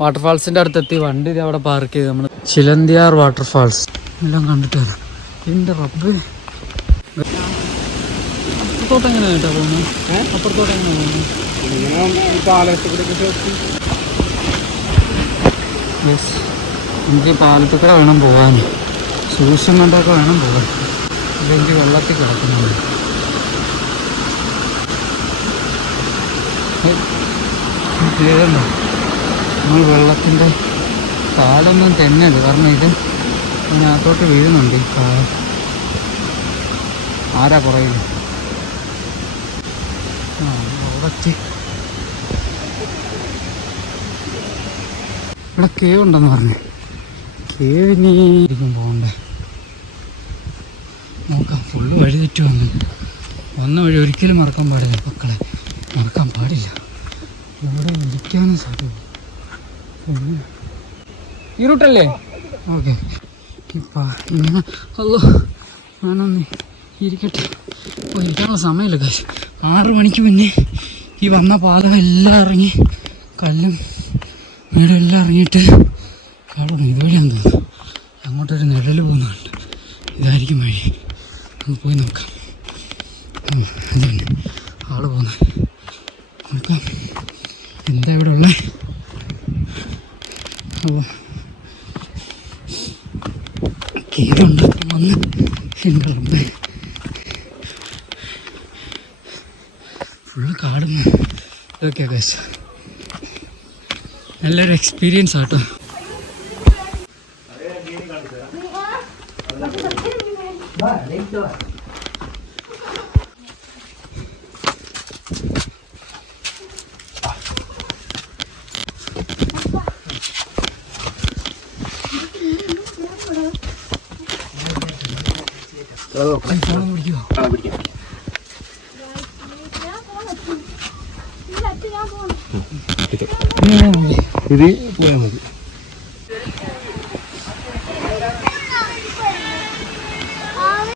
വാട്ടർഫാൾസിൻ്റെ അടുത്തെത്തി. വണ്ടി അവിടെ പാർക്ക് ചെയ്ത് നമ്മൾ ചിലന്തിയാർ വാട്ടർഫാൾസ് എല്ലാം കണ്ടിട്ട് വരാം. എൻ്റെ റബ്ബ്, അപ്പുറത്തോട്ട് എങ്ങനെ കേട്ടോ പോകുന്നത്? അപ്പുറത്തോട്ട് എങ്ങനെ പോകുന്നത്? യെസ്, എനിക്ക് പാലത്തിൽ കൂടെ വേണം പോകാൻ. സൂക്ഷ്യം കണ്ടൊക്കെ വേണം പോകാൻ. ഇതെനിക്ക് വെള്ളത്തിൽ കിടക്കുന്നുണ്ട്. ക്ലിയറുണ്ടോ? നമ്മൾ വെള്ളത്തിൻ്റെ കാലൊന്നും തന്നെയല്ല, കാരണം ഇത് അതിനകത്തോട്ട് വീഴുന്നുണ്ട്. ഈ കാല ആരാ പുറകിൽ? അവിടെ ഇവിടെ കേവ് ഉണ്ടെന്ന് പറഞ്ഞു. കേവിന് ഇരിക്കും പോകണ്ടേ. നോക്കാം. ഫുള്ള് വഴി തെറ്റി വന്ന വഴി ഒരിക്കലും മറക്കാൻ പാടില്ല മക്കളെ, മറക്കാൻ പാടില്ല. ഇവിടെ ഇരിക്കാനും സാധ്യത. ഈ റൂട്ടല്ലേ? ഓക്കെ. ഇപ്പം ഇങ്ങനെ അല്ലോ ഞാനൊന്ന് ഇരിക്കട്ടെ. അപ്പോൾ ഇരിക്കാനുള്ള സമയമില്ല കാശ്. 6 മണിക്ക് മുന്നേ ഈ വന്ന പാലം എല്ലാം ഇറങ്ങി, കല്ലും വീടും എല്ലാം ഇറങ്ങിയിട്ട് കാണണം. ഇതുവഴിയാന്ന് തോന്നുന്നു. അങ്ങോട്ടൊരു നിഴൽ പോകുന്നുണ്ട്. ഇതായിരിക്കും വഴി. നമുക്ക് പോയി നോക്കാം. അതുതന്നെ ആള് പോകുന്നത്. നോക്കാം എന്താ ഇവിടെ ഉള്ളത്. ഓ, കേടുണ്ടാക്കാൻ വന്ന് എൻ്റെ റബ്ബേ, ഫുള്ള് കാടും ഇതൊക്കെയാ കാശ്. നല്ലൊരു എക്സ്പീരിയൻസ് ആട്ടോ. ഇത് പോയാൽ മതി.